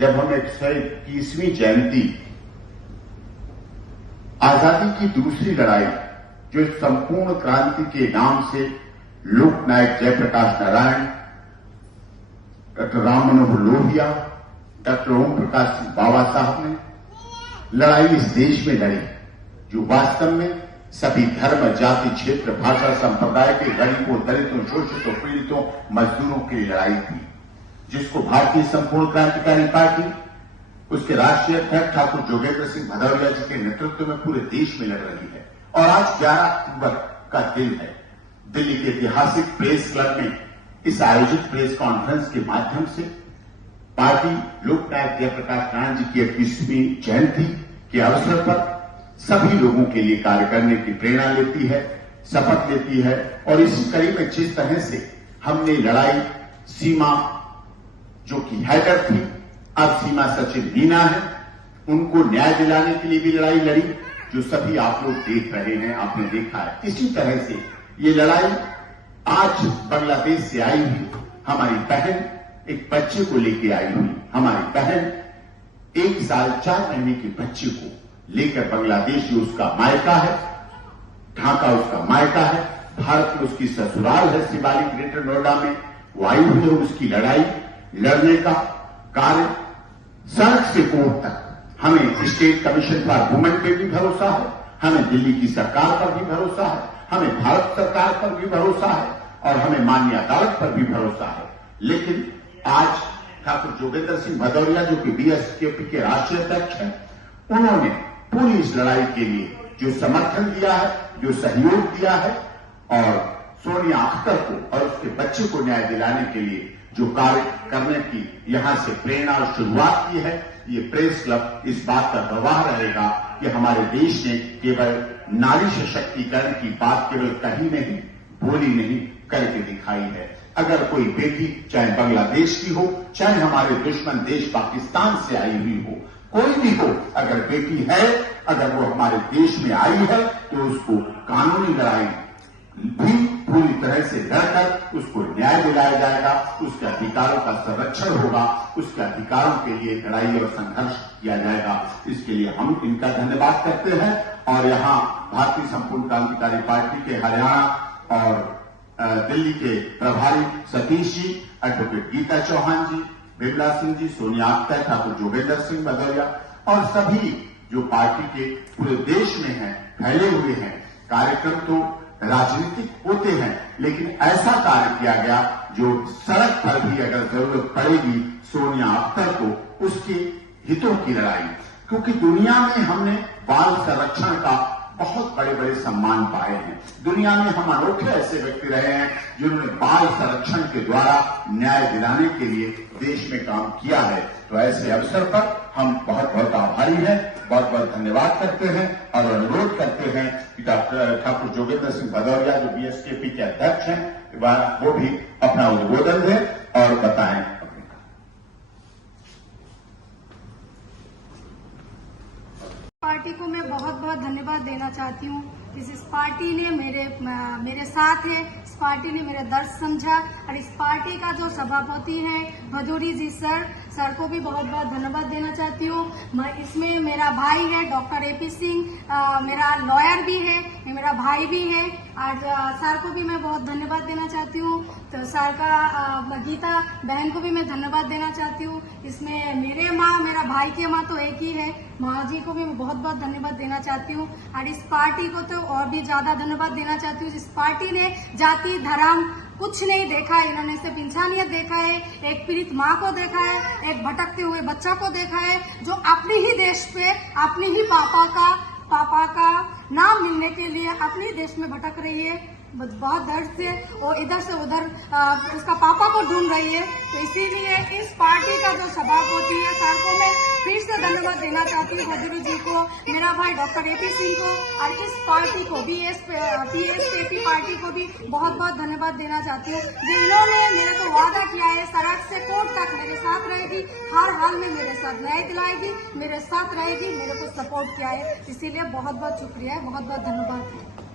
जब हम 121वीं जयंती आजादी की दूसरी लड़ाई जो संपूर्ण क्रांति के नाम से लोकनायक जयप्रकाश नारायण, डॉक्टर राम मनोहर लोहिया, डॉक्टर ओम प्रकाश सिंह बाबा साहब ने लड़ाई इस देश में लड़ी, जो वास्तव में सभी धर्म, जाति, क्षेत्र, भाषा, संप्रदाय के गरीबों, दलितों, शोषितों, पीड़ितों, मजदूरों की लड़ाई थी, जिसको भारतीय संपूर्ण क्रांतिकारी पार्टी, उसके राष्ट्रीय अध्यक्ष ठाकुर जोगेंद्र सिंह भदौरिया जी के नेतृत्व में पूरे देश में लड़ रही है। और आज 11 अक्टूबर का दिन है। दिल्ली के ऐतिहासिक प्रेस क्लब में इस आयोजित प्रेस कॉन्फ्रेंस के माध्यम से पार्टी लोकनायक जयप्रकाश नारायण जी की 21वीं जयंती के अवसर पर सभी लोगों के लिए कार्य करने की प्रेरणा लेती है, शपथ लेती है। और इसी कड़ी में जिस तरह से हमने लड़ाई सीमा जो कि हैदर थी, अब सीमा सचिन मीना है, उनको न्याय दिलाने के लिए भी लड़ाई लड़ी, जो सभी आप लोग देख रहे हैं, आपने देखा है। इसी तरह से ये लड़ाई आज बांग्लादेश से आई हुई हमारी बहन, एक बच्चे को लेकर आई हुई हमारी बहन, 1 साल 4 महीने के बच्चे को लेकर बांग्लादेश, जो उसका मायका है, ढाका उसका मायका है, भारत में उसकी ससुराल है शिवालिक ग्रेटर नोएडा में, वो आई हुई है। उसकी लड़ाई लड़ने का कार्य सड़क से कोर्ट तक, हमें स्टेट कमीशन फॉर वुमेन पे भी भरोसा है, हमें दिल्ली की सरकार पर भी भरोसा है, हमें भारत सरकार पर भी भरोसा है और हमें माननीय अदालत पर भी भरोसा है। लेकिन आज ठाकुर जोगेंद्र सिंह भदौरिया, जो कि बीएसपी के राष्ट्रीय अध्यक्ष हैं, उन्होंने पूरी इस लड़ाई के लिए जो समर्थन दिया है, जो सहयोग दिया है, और सोनिया अख्तर को और उसके बच्चे को न्याय दिलाने के लिए जो कार्य करने की यहां से प्रेरणा और शुरुआत की है, ये प्रेस क्लब इस बात का गवाह रहेगा कि हमारे देश ने केवल नारी सशक्तिकरण की बात केवल कही नहीं, बोली नहीं, करके दिखाई है। अगर कोई बेटी चाहे बांग्लादेश की हो, चाहे हमारे दुश्मन देश पाकिस्तान से आई हुई हो, कोई भी हो, अगर बेटी है, अगर वो हमारे देश में आई है, तो उसको कानूनी लड़ाई भी पूरी तरह से लड़कर उसको न्याय दिलाया जाएगा, उसके अधिकारों का संरक्षण होगा, उसके अधिकारों के लिए लड़ाई और संघर्ष किया जाएगा। इसके लिए हम इनका धन्यवाद करते हैं। और यहाँ भारतीय संपूर्ण क्रांतिकारी पार्टी के हरियाणा और दिल्ली के प्रभारी सतीश जी, एडवोकेट गीता चौहान जी, बिमला सिंह जी, सोनिया अख्तर, ठाकुर जोगेंद्र सिंह भदौरिया और सभी जो पार्टी के पूरे देश में हैं, फैले हुए हैं। कार्यक्रम तो राजनीतिक होते हैं, लेकिन ऐसा कार्य किया गया जो सड़क पर भी अगर जरूरत पड़ेगी सोनिया अख्तर को उसके हितों की लड़ाई, क्योंकि दुनिया में हमने बाल संरक्षण का बहुत बड़े बड़े सम्मान पाए हैं। दुनिया में हम अनोखे ऐसे व्यक्ति रहे हैं जिन्होंने बाल संरक्षण के द्वारा न्याय दिलाने के लिए देश में काम किया है। तो ऐसे अवसर पर हम बहुत बहुत आभारी हैं, बहुत बहुत धन्यवाद करते हैं और अनुरोध करते हैं कि डॉक्टर ठाकुर जोगेंद्र सिंह भदौरिया, जो बीएसपी के अध्यक्ष हैं, वो भी अपना उद्बोधन दें और बताएं। पार्टी को मैं बहुत बहुत धन्यवाद देना चाहती हूँ। इस पार्टी ने मेरे साथ है, इस पार्टी ने मेरा दर्द समझा और इस पार्टी का जो सभापति है भदौरी जी सर को भी बहुत बहुत धन्यवाद देना चाहती हूँ। इसमें मेरा भाई है डॉक्टर एपी सिंह, मेरा लॉयर भी है, मेरा भाई भी है और सर को भी मैं बहुत धन्यवाद देना चाहती हूँ। तो सर का गीता बहन को भी मैं धन्यवाद देना चाहती हूँ। इसमें मेरे माँ, मेरा भाई की माँ तो एक ही है, माँ जी को भी मैं बहुत बहुत धन्यवाद देना चाहती हूँ। और इस पार्टी को तो और भी ज्यादा धन्यवाद देना चाहती हूँ। इस पार्टी ने जाति धर्म कुछ नहीं देखा है, इन्होंने सिर्फ इंसानियत देखा है, एक पीड़ित माँ को देखा है, एक भटकते हुए बच्चा को देखा है, जो अपने ही देश पे अपने ही पापा का नाम मिलने के लिए अपने देश में भटक रही है, बहुत दर्द से वो इधर से उधर उसका पापा को ढूंढ रही है। तो इसीलिए इस पार्टी का जो सभापति है सर को मैं फिर से धन्यवाद देना चाहती हूँ, भदौरी जी को, मेरा भाई डॉक्टर एपी सिंह को और इस पार्टी को बीएसपी पार्टी को भी बहुत बहुत धन्यवाद देना चाहती हूँ। जिन्होंने मेरे को वादा किया है सड़क से कोर्ट तक मेरे साथ रहेगी, हर हाल में मेरे साथ न्याय दिलाएगी, मेरे साथ रहेगी, मेरे को सपोर्ट किया है। इसीलिए बहुत बहुत शुक्रिया है, बहुत बहुत धन्यवाद।